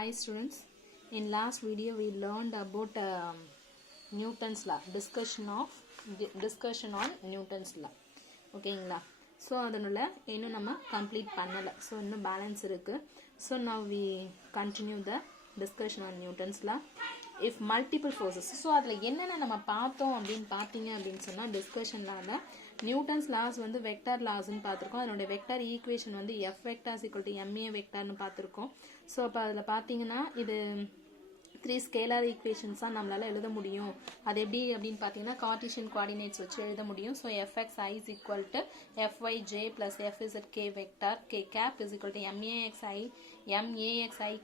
Hi students, in last video we learned about Newton's law, discussion on Newton's law. ஓகேங்களா? So அதனால் இன்னும் நம்ம complete பண்ணலை. So இன்னும் பேலன்ஸ் இருக்குது. So now we continue the discussion on Newton's law. If multiple forces, so அதில் என்னென்ன நம்ம பார்த்தோம் அப்படின்னு பார்த்தீங்க அப்படின்னு சொன்னால் டிஸ்கஷனில் நியூட்டன்ஸ் லாஸ் வந்து வெக்டார் லாஸ்ன்னு பார்த்துருக்கோம். அதனுடைய வெக்டார் ஈக்குவேஷன் வந்து F vector equal to MA வெக்டார்னு பார்த்துருக்கோம். ஸோ அப்போ அதில் பார்த்தீங்கன்னா இது 3 ஸ்கேலார் ஈக்குவேஷன்ஸாக நம்மளால் எழுத முடியும். அது எப்படி அப்படின்னு பார்த்தீங்கன்னா கார்ட்டீசியன் கோஆர்டினேட்ஸ் வச்சு எழுத முடியும். So F X I is equal to F Y J plus F Z K vector K cap is equal to M A X I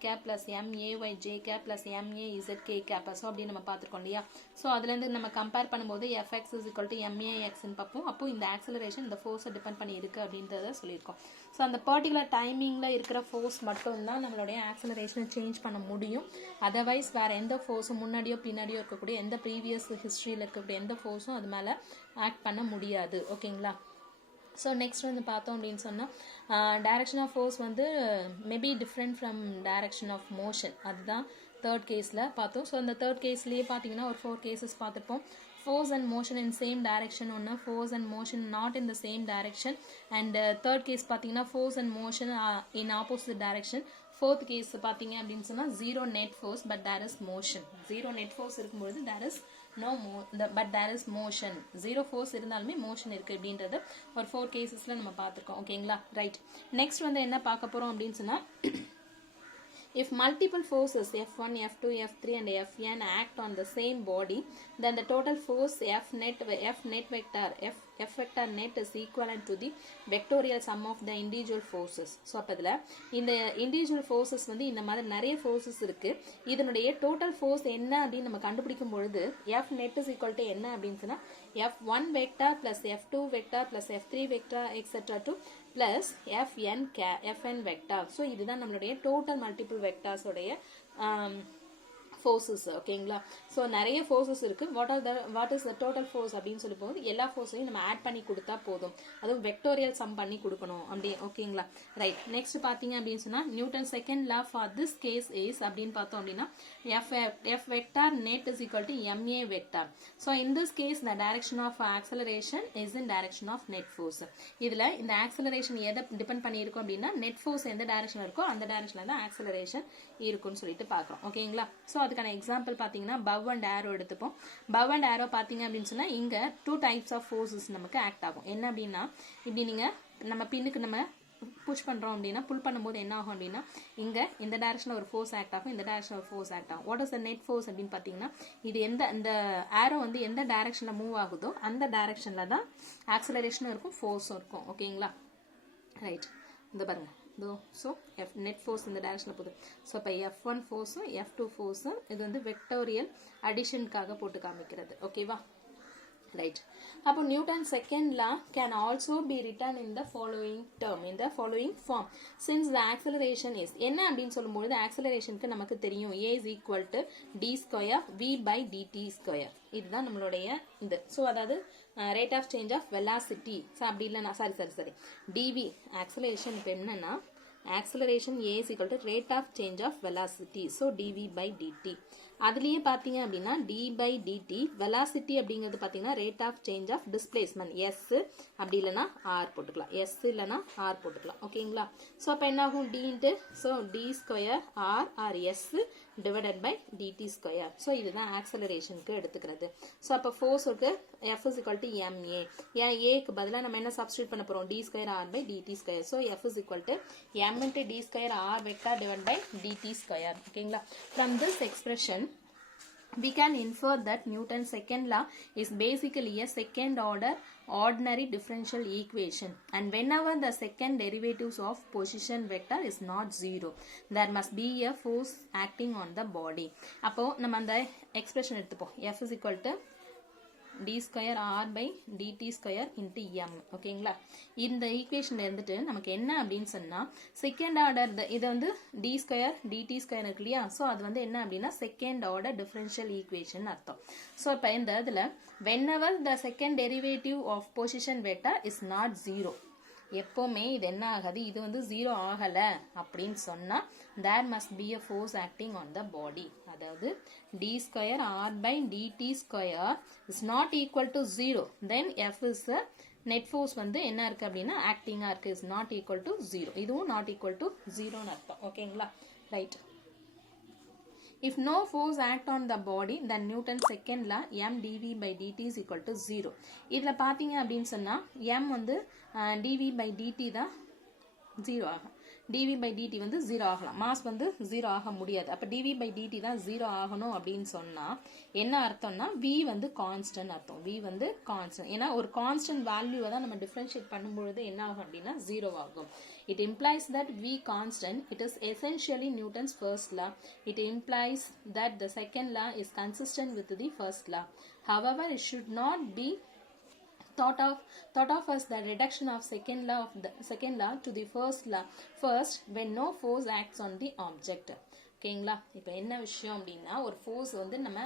cap plus M A Y J cap plus M A Z K cap. So அப்படி நம்ம பார்த்துருக்கோம் இல்லையா? ஸோ அதுலேருந்து நம்ம கம்பேர் பண்ணும்போது எஃப்எக்ஸ் இஸ் ஈக்குவல் டு எம்ஏஎக்ஸ்ன்னு பார்ப்போம். அப்போ இந்த ஆக்சலரேஷன் இந்த ஃபோர்ஸை டிபெண்ட் பண்ணி இருக்குது அப்படின்றத சொல்லியிருக்கோம். ஸோ அந்த பர்டிகுலர் டைமிங்கில் இருக்கிற ஃபோர்ஸ் மட்டும்தான் நம்மளுடைய ஆக்சலரேஷனை சேஞ்ச் பண்ண முடியும். அதர்வைஸ் வேறு எந்த ஃபோர்ஸும் முன்னாடியோ பின்னாடியோ இருக்கக்கூடிய எந்த ப்ரீவியஸ் ஹிஸ்ட்ரியில் இருக்கக்கூடிய எந்த ஃபோர்ஸும் அது மேலே ஆக்ட் பண்ண முடியாது. ஓகேங்களா? ஸோ நெக்ஸ்ட் வந்து பார்த்தோம் அப்படின்னு சொன்னால் டைரக்ஷன் ஆஃப் ஃபோர்ஸ் வந்து maybe different from direction of motion. அதுதான் தேர்ட் கேஸில் பார்த்தோம். ஸோ அந்த தேர்ட் கேஸ்லேயே பார்த்தீங்கன்னா ஒரு 4 கேசஸ் பார்த்துருப்போம். Force and motion in same direction ஒன்று, force and motion not in the same direction, and third case பார்த்தீங்கன்னா force and motion in opposite direction. fourth case பார்த்தீங்க அப்படின்னு சொன்னால் zero net force but there is motion. zero net force இருக்கும்போது there is no but there is motion. zero force இருந்தாலுமே motion இருக்குது அப்படின்றது ஒரு 4 கேசஸில் நம்ம பார்த்துருக்கோம். ஓகேங்களா? ரைட். நெக்ஸ்ட் வந்து என்ன பார்க்க போகிறோம் அப்படின்னு சொன்னால் if multiple forces F1, F2, F3 and Fn act on the same body, then the total force F net vector net is equivalent to the vectorial sum of the individual forces. So அப்பதில் இந்த individual forces வந்து இந்த மாதிரி நிறைய forces இருக்கு. இதனுடைய total force என்ன அப்படின்னு நம்ம கண்டுபிடிக்கும் பொழுது F net is equal to என்ன அப்படின்னு சொன்னா F1 vector plus F2 vector plus F3 vector etc. to plus Fn vector. So இதுதான் நம்மளுடைய டோட்டல் மல்டிபிள் வெக்டார்ஸோடைய ஃபோர்ஸஸ். ஓகேங்களா? ஸோ நிறைய ஃபோர்ஸஸ் இருக்குது. What is the total force அப்படின்னு சொல்லி போகுது எல்லா ஃபோர்ஸையும் நம்ம ஆட் பண்ணி கொடுத்தா போதும். அதுவும் வெக்டோரியல் சம் பண்ணி கொடுக்கணும் அப்படி. ஓகேங்களா? ரைட். நெக்ஸ்ட் பார்த்தீங்க அப்படின்னு சொன்னால் Newton second law for this case is அப்படின்னு பார்த்தோம் அப்படின்னா F vector net is equal to MA vector. So in this case the direction of acceleration is in direction of net force. இதில் இந்த acceleration எதை depend பண்ணியிருக்கோம் அப்படின்னா net force எந்த direction இருக்கோ அந்த டைரக்ஷனில் தான் ஆக்சலரேஷன் இருக்குன்னு சொல்லிட்டு பார்க்குறோம். ஓகேங்களா? ஸோ அதுக்கான எக்ஸாம்பிள் பார்த்தீங்கன்னா பவ் அண்ட் ஏரோ எடுத்துப்போம். பவ் அண்ட் ஏரோ பார்த்தீங்க அப்படின்னு சொன்னால் இங்கே 2 types ஆஃப் ஃபோர்ஸஸ் நமக்கு ஆக்ட் ஆகும். என்ன அப்படின்னா இப்படி நீங்கள் நம்ம பின்னுக்கு நம்ம புஷ் பண்ணுறோம் அப்படின்னா புல் பண்ணும்போது என்ன ஆகும் அப்படின்னா இங்கே இந்த டைரக்ஷனில் ஒரு ஃபோர்ஸ் ஆக்ட் ஆகும், இந்த டைரக்ஷனில் ஒரு ஃபோர்ஸ் ஆக்ட் ஆகும். What is the net force அப்படின்னு பார்த்தீங்கன்னா இது இந்த ஏரோ வந்து எந்த டைரக்ஷனில் மூவ் ஆகுதோ அந்த டைரக்ஷனில் தான் ஆக்சலரேஷனும் இருக்கும் ஃபோர்ஸும் இருக்கும். ஓகேங்களா? ரைட். இந்த பாருங்க. ஸோ நெட் ஃபோர்ஸ் இந்த டைரக்ஷனில் போகுது. ஸோ இப்போ F1 ஃபோர்ஸும் F2 ஃபோர்ஸும் இது வந்து வெக்டோரியல் அடிஷனுக்காக போட்டு காமிக்கிறது. ஓகேவா? ரைட். அப்போ Newton second law can also be written in the following term, in the following form. Since the acceleration is என்ன அப்படின்னு சொல்லும்போது ஆக்சலரேஷனுக்கு நமக்கு தெரியும் A is equal to d square V by dt square. இதுதான் நம்மளுடைய இது. ஸோ அதாவது rate of change of velocity. So அப்படி இல்லைனா சாரி dv ஆக்சலரேஷன் இப்போ என்னன்னா acceleration A is equal to rate of change of velocity. So dv by dt. அதுலேயே பார்த்தீங்க அப்படின்னா d by dt velocity அப்படிங்கிறது பார்த்தீங்கன்னா rate of change of displacement s அப்படி இல்லைனா r போட்டுக்கலாம். s இல்லைனா r போட்டுக்கலாம். ஓகேங்களா? ஸோ அப்போ என்ன ஆகும் d into so d square r s divided by dt square. So இதுதான் ஆக்சலரேஷனுக்கு எடுத்துக்கிறது. ஸோ அப்போ ஃபோர்ஸ் இருக்கு F is equal to ma. ஏன் ஏக்கு பதிலாக நம்ம என்ன சப்ஸ்டியூட் பண்ண போகிறோம் d square r by dt square. So F is equal to m into d square r vector divided by dt square. ஓகேங்களா? From this expression we can infer that Newton's second law is basically a second order ordinary differential equation, and whenever the second derivatives of position vector is not zero there must be a force acting on the body. அப்போ நம்ம அந்த expression எடுத்துப்போம். F is equal to d square r by dt square into m. ஓகேங்களா? இந்த equation இருந்துட்டு நமக்கு என்ன அப்படின்னு சொன்னால் செகண்ட் ஆர்டர் இது வந்து d ஸ்கொயர் dt ஸ்கொயர் இருக்கு இல்லையா? ஸோ அது வந்து என்ன அப்படின்னா செகண்ட் ஆர்டர் டிஃபரன்ஷியல் ஈக்குவேஷன் அர்த்தம். ஸோ இப்போ இந்த இதில் whenever the second derivative of position vector is not zero எப்போவுமே இது என்ன ஆகாது, இது வந்து 0 ஆகலை அப்படின்னு சொன்னால் there must be a force acting on the body. அதாவது d square r by dt square is not equal to 0. Then F is a net force வந்து என்ன இருக்கு அப்படின்னா ஆக்டிங்காக இருக்கு, is not equal to 0. இதுவும் not equal to 0ன்னு அர்த்தம். ஓகேங்களா, right. If no force act on the body, then Newton's second law m dv by dt is equal to 0. இதில் பார்த்தீங்க அப்படின்னு சொன்னால் m வந்து dv by dt தான் 0 ஆகும். dv by dt வந்து 0 ஆகலாம், மாஸ் வந்து 0 ஆக முடியாது. அப்போ dv by dt தான் 0 ஆகணும் அப்படின்னு சொன்னால் என்ன அர்த்தம்னா v வந்து கான்ஸ்டன்ட் அர்த்தம். v வந்து கான்ஸ்டன்ட், ஏன்னா ஒரு கான்ஸ்டன்ட் வேல்யூவை தான் நம்ம டிஃப்ரென்ஷியேட் பண்ணும்பொழுது என்ன ஆகும் அப்படின்னா 0 ஆகும். It implies that v constant, it is essentially Newton's first law. It implies that the second law is consistent with the first law. However, it should not be thought of as the reduction of second law to the first when no force acts on the object. ஓகேங்களா, இப்போ என்ன விஷயம் அப்படின்னா ஒரு force வந்து நம்ம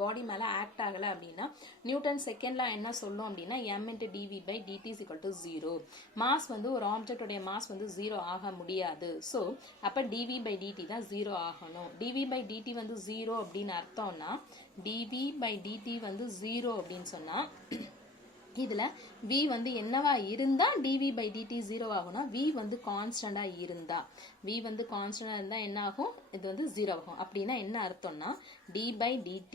பாடி மேலே act ஆகலை அப்படின்னா நியூட்டன் செகண்ட் லா என்ன சொல்லும் அப்படின்னா m into dv by dt is equal to 0. Mass வந்து ஒரு ஆப்ஜெக்டோடைய மாஸ் வந்து 0 ஆக முடியாது. ஸோ அப்போ dv by dt தான் 0 ஆகணும். dv by dt வந்து 0 அப்படின்னு அர்த்தம்னா dv by dt வந்து 0 அப்படின்னு சொன்னால் இதில் v வந்து என்னவா இருந்தால் dv by dt 0 ஆகும்னா v வந்து கான்ஸ்டண்டாக இருந்தால், v வந்து கான்ஸ்டண்டாக இருந்தால் என்ன ஆகும், இது வந்து 0 ஆகும். அப்படின்னா என்ன அர்த்தம்னா d by dt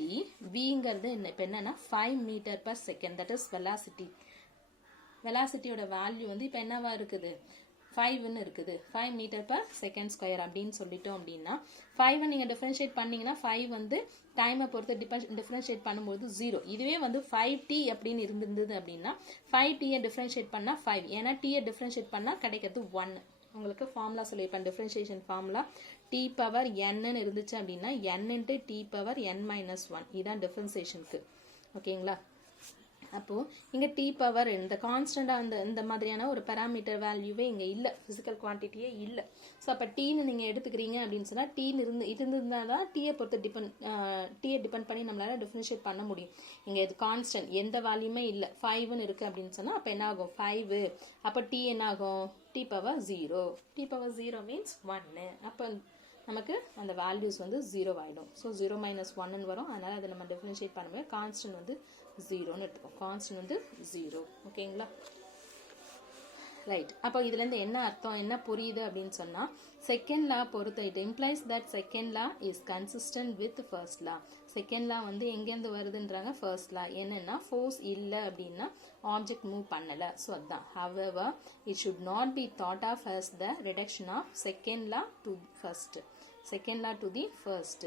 vங்கிறது இப்போ என்னன்னா 5 meter per second, that is velocity. வெலாசிட்டியோட வேல்யூ வந்து இப்போ என்னவா இருக்குது 5ன்னு இருக்குது, 5 meter per second square அப்படின்னு சொல்லிட்டோம். அப்படின்னா 5 நீங்கள் டிஃப்ரென்ஷியேட் பண்ணீங்கன்னா 5 வந்து டைமை பொறுத்து டிஃப்ரென்ஷியேட் பண்ணும்போது 0. இதுவே வந்து 5t அப்படின்னு இருந்திருந்தது அப்படின்னா 5tயை டிஃப்ரென்ஷியேட் பண்ணால் 5, ஏன்னா டீயை டிஃப்ரென்ஷியேட் பண்ணால் கிடைக்கிறது 1. உங்களுக்கு ஃபார்முலா சொல்லியிருப்பேன், டிஃப்ரென்ஷியேஷன் ஃபார்முலா t பவர் nன்னு இருந்துச்சு அப்படின்னா n into t power n minus 1, இதுதான் டிஃப்ரென்ஷியேஷனுக்கு. ஓகேங்களா, அப்போது இங்கே டி பவர் இந்த கான்ஸ்டண்டாக இந்த மாதிரியான ஒரு பேராமீட்டர் வேல்யூவே இங்கே இல்லை, ஃபிசிக்கல் குவான்டிட்டியே இல்லை. ஸோ அப்போ டீன்னு நீங்கள் எடுத்துக்கிறீங்க அப்படின்னு சொன்னால் டீன்னு இருந்திருந்தால் தான் டீயை பொறுத்து டிபெண்ட் பண்ணி நம்மளால் டிஃப்ரென்ஷியேட் பண்ண முடியும். இங்கே இது கான்ஸ்டன்ட், எந்த வேல்யூமே இல்லை, 5ன்னு இருக்குது அப்படின்னு சொன்னால் அப்போ என்ன ஆகும் 5. அப்போ டி என்ன ஆகும் t power 0. T power 0 means 1. அப்போ நமக்கு அந்த வேல்யூஸ் வந்து 0 ஆகிடும். ஸோ 0 - 1ன்னு வரும். அதனால் அதை நம்ம டிஃப்ரென்ஷியேட் பண்ணும்போது கான்ஸ்டன்ட் வந்து 0ன்னு எடுத்துக்கோம். கான்ஸ்டன்ட் வந்து 0. ஓகேங்களா, ரைட். அப்போ இதுலேருந்து என்ன அர்த்தம், என்ன புரியுது அப்படின்னு சொன்னால் செகண்ட் லா பொறுத்த it implies that second law is consistent with first law. Second law வந்து எங்கேருந்து வருதுன்றாங்க, ஃபர்ஸ்ட் லா. என்னென்னா ஃபோர்ஸ் இல்லை அப்படின்னா ஆப்ஜெக்ட் மூவ் பண்ணலை. ஸோ அதுதான். however it should not be thought of as the reduction of second law to the first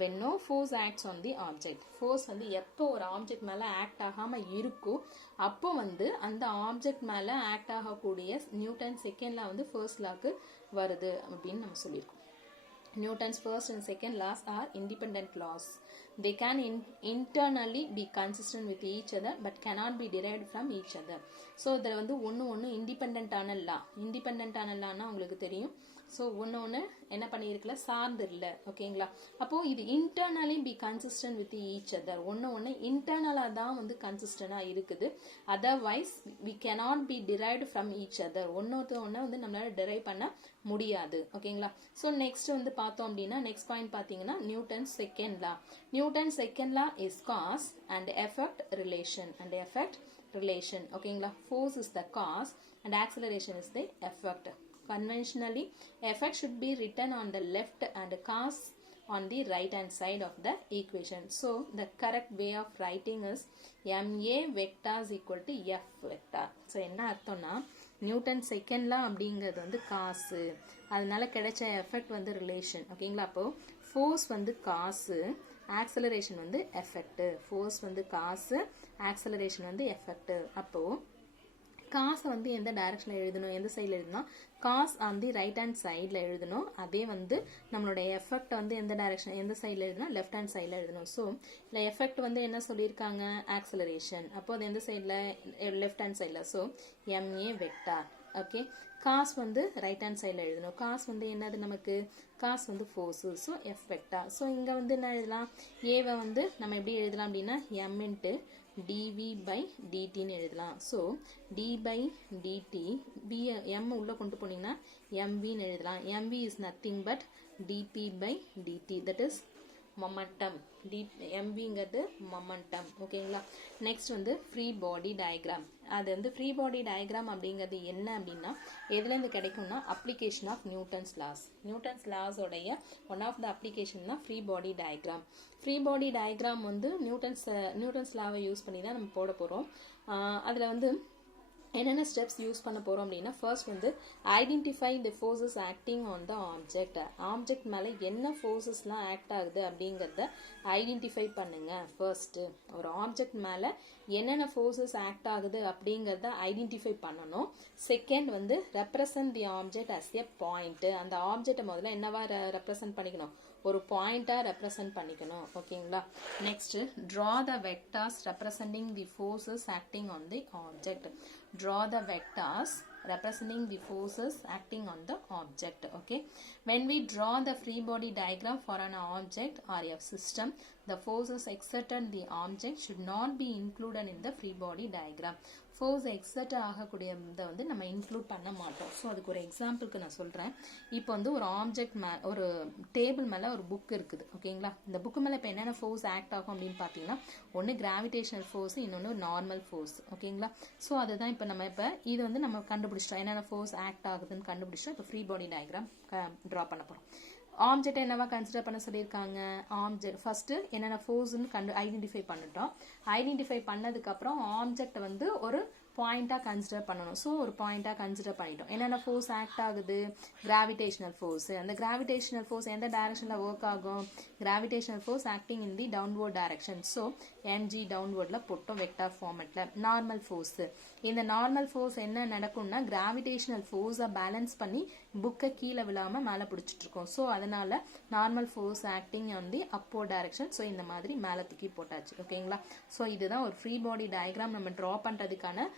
when no force acts on the object. force வந்து எப்போ ஒரு ஆப்ஜெக்ட் மேலே ஆக்ட் ஆகாமல் இருக்கோ அப்போ வந்து அந்த ஆப்ஜெக்ட் மேலே ஆக்ட் ஆகக்கூடிய நியூட்டன் செகண்ட் லா வந்து ஃபர்ஸ்ட் லாக்கு வருது அப்படின்னு நம்ம சொல்லியிருக்கோம். Newton's first and second laws are independent laws. They can internally be consistent with each other but cannot be derived from each other. So இதில் வந்து ஒன்று இண்டிபெண்டான லா. இண்டிபெண்டான லான்னா உங்களுக்கு தெரியும். ஸோ ஒன்று என்ன பண்ணியிருக்கல, சார்ந்து இல்லை. ஓகேங்களா, அப்போது இது internally be consistent with each other. ஒன்று இன்டர்னலாக தான் வந்து கன்சிஸ்டண்டாக இருக்குது. Otherwise we cannot be derived from each other. ஒன்று வந்து நம்மளால் டிரைவ் பண்ண முடியாது. ஓகேங்களா, ஸோ நெக்ஸ்ட் வந்து பார்த்தோம் அப்படின்னா நெக்ஸ்ட் பாயிண்ட் பார்த்தீங்கன்னா Newton second law. Newton second law is cause and effect relation. ஓகேங்களா, force is the cause and acceleration is the effect. Conventionally, effect should be written on the left and cause on the right hand side of the equation. So the correct way of writing is ma vector is equal to f vector. So என்ன அர்த்தம்னா Newton second லா அப்படிங்கிறது வந்து காசு, அதனால கிடைச்ச effect வந்து relation. ஓகேங்களா, அப்போ ஃபோர்ஸ் வந்து காசு, ஆக்சலரேஷன் வந்து எஃபெக்ட். ஃபோர்ஸ் வந்து காசு, ஆக்சலரேஷன் வந்து எஃபெக்ட். அப்போது காசை வந்து எந்த டைரக்ஷனில் எழுதணும், எந்த சைடில் எழுதணும், cause on the right hand சைடில் எழுதணும். அதே வந்து நம்மளோட எஃபெக்ட் வந்து எந்த டைரக்ஷன் எந்த சைடில் எழுதணும், லெஃப்ட் ஹேண்ட் சைடில் எழுதணும். ஸோ இல்லை எஃபெக்ட் வந்து என்ன சொல்லியிருக்காங்க, ஆக்சலரேஷன். அப்போ அது எந்த சைடில், லெஃப்ட் ஹேண்ட் சைடில். So ma vector. Okay, cause வந்து ரைட் ஹேண்ட் சைடில் எழுதணும். காஸ் வந்து என்னது நமக்கு, காஸ் வந்து force. So F vector. So இங்கே வந்து என்ன எழுதலாம், ஏவை வந்து நம்ம எப்படி எழுதலாம் அப்படின்னா m into dv by dt ன்னு எழுதலாம். So d by dt b m உள்ள கொண்டு போனீங்கன்னா mv ன்னு எழுதலாம். mv is nothing but dp by dt, that is momentum. mvங்கிறது momentum. ஓகேங்களா. நெக்ஸ்ட் வந்து ஃப்ரீ பாடி டயக்ராம். அது வந்து ஃப்ரீ பாடி டயக்ராம் அப்படிங்கிறது என்ன அப்படின்னா எதுலேருந்து கிடைக்கும்னா application of Newton's laws. Newton's லாஸோடைய ஒன் ஆஃப் த அப்ளிகேஷன் தான் free body diagram. Free body diagram வந்து நியூட்டன்ஸ் லாவை யூஸ் பண்ணி தான் நம்ம போட போகிறோம். அதில் வந்து என்னென்ன ஸ்டெப்ஸ் யூஸ் பண்ண போகிறோம் அப்படின்னா ஃபர்ஸ்ட் வந்து identify the forces acting on the object. Object மேலே என்ன ஃபோர்ஸஸ்லாம் ஆக்ட் ஆகுது அப்படிங்கிறத ஐடென்டிஃபை பண்ணுங்க. ஃபர்ஸ்ட்டு ஒரு ஆப்ஜெக்ட் மேலே என்னென்ன ஃபோர்ஸஸ் ஆக்ட் ஆகுது அப்படிங்கிறத ஐடென்டிஃபை பண்ணணும். செகண்ட் வந்து represent the object as a point. அந்த ஆப்ஜெக்டை முதல்ல என்னவா ரெப்ரசன்ட் பண்ணிக்கணும், ஒரு பாயிண்டாக ரெப்ரசன்ட் பண்ணிக்கணும். ஓகேங்களா. Next draw the vectors representing the forces acting on the object. Draw the vectors representing the forces acting on the object. Okay, when we draw the free body diagram for an object or a system, the forces exerted the object should not be included in the free body diagram. Force exert ஆகக்கூடியதை வந்து நம்ம include பண்ண மாட்டோம். So அதுக்கு ஒரு எக்ஸாம்பிளுக்கு நான் சொல்கிறேன். இப்போ வந்து ஒரு ஆப்ஜெக்ட் ஒரு டேபிள் மேலே ஒரு புக் இருக்குது. ஓகேங்களா. இந்த புக்கு மேலே இப்போ என்னென்ன ஃபோர்ஸ் ஆக்ட் ஆகும் அப்படின்னு பார்த்தீங்கன்னா ஒன்று கிராவிடேஷனல் ஃபோர்ஸ், இன்னொன்று நார்மல் ஃபோர்ஸ். ஓகேங்களா. ஸோ அதுதான் இப்போ இது வந்து நம்ம கண்டுபிடிச்சிட்டோம். என்னென்ன ஃபோர்ஸ் ஆக்ட் ஆகுதுன்னு கண்டுபிடிச்சிட்டோம். இப்போ ஃப்ரீ பாடி டயக்ராம் ட்ரா பண்ண போகிறோம். ஆப்ஜெக்ட் என்னவா கன்சிடர் பண்ண சொல்லியிருக்காங்க. ஆப்ஜெக்ட் ஃபர்ஸ்ட் என்னென்ன ஃபோர்ஸ்ன்னு ஐடென்டிஃபை பண்ணிட்டோம். ஐடென்டிஃபை பண்ணதுக்கப்புறம் ஆப்ஜெக்ட் வந்து ஒரு பாயிண்டாக கன்சிடர் பண்ணணும். ஸோ ஒரு பாயிண்டாக கன்சிடர் பண்ணிட்டோம். என்னென்ன ஃபோர்ஸ் ஆக்ட் ஆகுது, கிராவிடேஷனல் ஃபோர்ஸ். அந்த கிராவிடேஷனல் ஃபோர்ஸ் எந்த டைரக்ஷனில் ஒர்க் ஆகும், gravitational force acting in the downward direction. So mg டவுன்வர்டில் போட்டோம் வெக்டார் ஃபார்மெட்டில். நார்மல் ஃபோர்ஸ், இந்த நார்மல் ஃபோர்ஸ் என்ன நடக்கும்னா கிராவிடேஷனல் ஃபோர்ஸை பேலன்ஸ் பண்ணி புக்கை கீழே விழாமல் மேலே பிடிச்சிட்டு இருக்கோம். ஸோ அதனால normal force acting on the upward direction. So இந்த மாதிரி மேலே தூக்கி போட்டாச்சு. ஓகேங்களா. ஸோ இதுதான் ஒரு ஃப்ரீ பாடி டயக்ராம் நம்ம ட்ரா பண்ணுறதுக்கான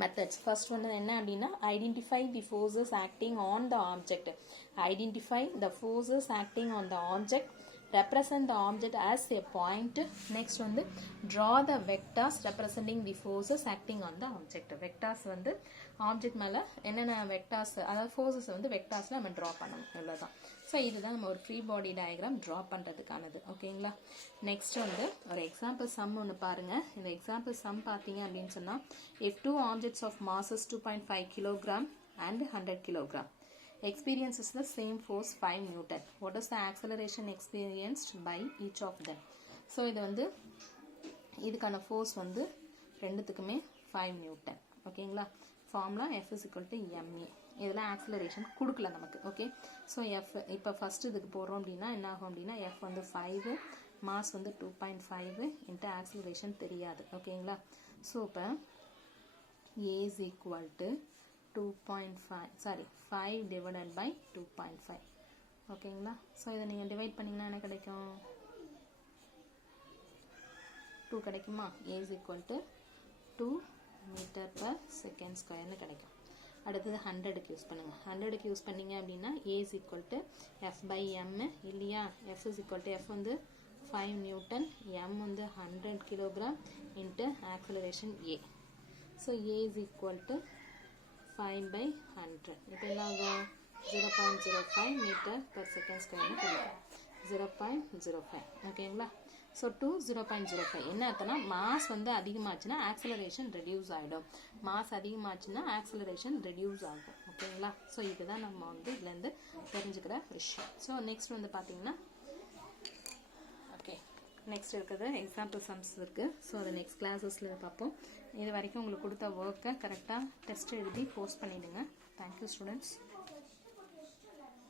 methods. First one என்ன அப்படின்னா identify the forces acting on the object. Identify the forces acting on the object. Represent the object as a point. Next வந்து draw the vectors representing the forces acting on the object. Vectors வந்து object மேலே என்னென்ன vectors, அதாவது forces வந்து வெக்டார்ஸில் நம்ம draw பண்ணணும். இவ்வளோதான். So இதுதான் நம்ம ஒரு ஃப்ரீ பாடி டயக்ராம் ட்ரா பண்ணுறதுக்கானது. ஓகேங்களா. நெக்ஸ்ட் வந்து ஒரு எக்ஸாம்பிள் சம் ஒன்று பாருங்கள். இந்த எக்ஸாம்பிள் சம் பார்த்தீங்க அப்படின்னு சொன்னால் if two objects of masses 2.5 kilogram and 100 kilogram experiences the same force 5 Newton. What is the acceleration experienced by each of them? So இது வந்து இதுக்கான ஃபோர்ஸ் வந்து ரெண்டுத்துக்குமே 5 Newton. ஓகேங்களா. Formula F is equal to ma. இதெல்லாம் acceleration கொடுக்கல நமக்கு. Okay. So F இப்போ ஃபஸ்ட் இதுக்கு போடுறோம் அப்படின்னா என்ன ஆகும் அப்படின்னா எஃப் வந்து 5, மாஸ் வந்து 2.5 இன்ட்டு ஆக்சிலரேஷன் தெரியாது. ஓகேங்களா. ஸோ இப்போ A is equal to 5 divided by 2.5. ஓகேங்களா. ஸோ இதை நீங்கள் டிவைட் பண்ணிங்கன்னா என்ன கிடைக்கும், 2 கிடைக்குமா. A is equal to 2 metre per second ஸ்கொயர்னு கிடைக்கும். அடுத்தது 100க்கு யூஸ் பண்ணுங்கள். 100க்கு யூஸ் பண்ணிங்க அப்படின்னா A is equal to F by M இல்லையா. F is equal to F வந்து 5 நியூட்டன், எம் வந்து 100 kilogram into acceleration A. So A is equal to 5 by 100. இப்போ என்ன ஆகும், 0.05 மீட்டர் பர் செகண்ட் ஸ்கொயர்னு கிடைக்கும். 0.05. ஓகேங்களா. ஸோ 0.05 என்ன அர்த்தம்னா மாஸ் வந்து அதிகமாச்சுன்னா ஆக்சிலரேஷன் ரெடியூஸ் ஆகிடும். மாஸ் அதிகமாச்சுன்னா ஆக்சிலரேஷன் ரெடியூஸ் ஆகும். ஓகேங்களா. ஸோ இதுதான் நம்ம வந்து இதுலேருந்து தெரிஞ்சுக்கிற விஷயம். ஸோ நெக்ஸ்ட் வந்து பார்த்தீங்கன்னா ஓகே நெக்ஸ்ட் இருக்கிறது எக்ஸாம்பிள் சம்ஸ் இருக்குது. ஸோ அதை நெக்ஸ்ட் கிளாஸஸில் பார்ப்போம். இது வரைக்கும் உங்களுக்கு கொடுத்த ஒர்க்கை கரெக்டாக டெஸ்ட் எழுதி போஸ்ட் பண்ணிவிடுங்க. Thank you students.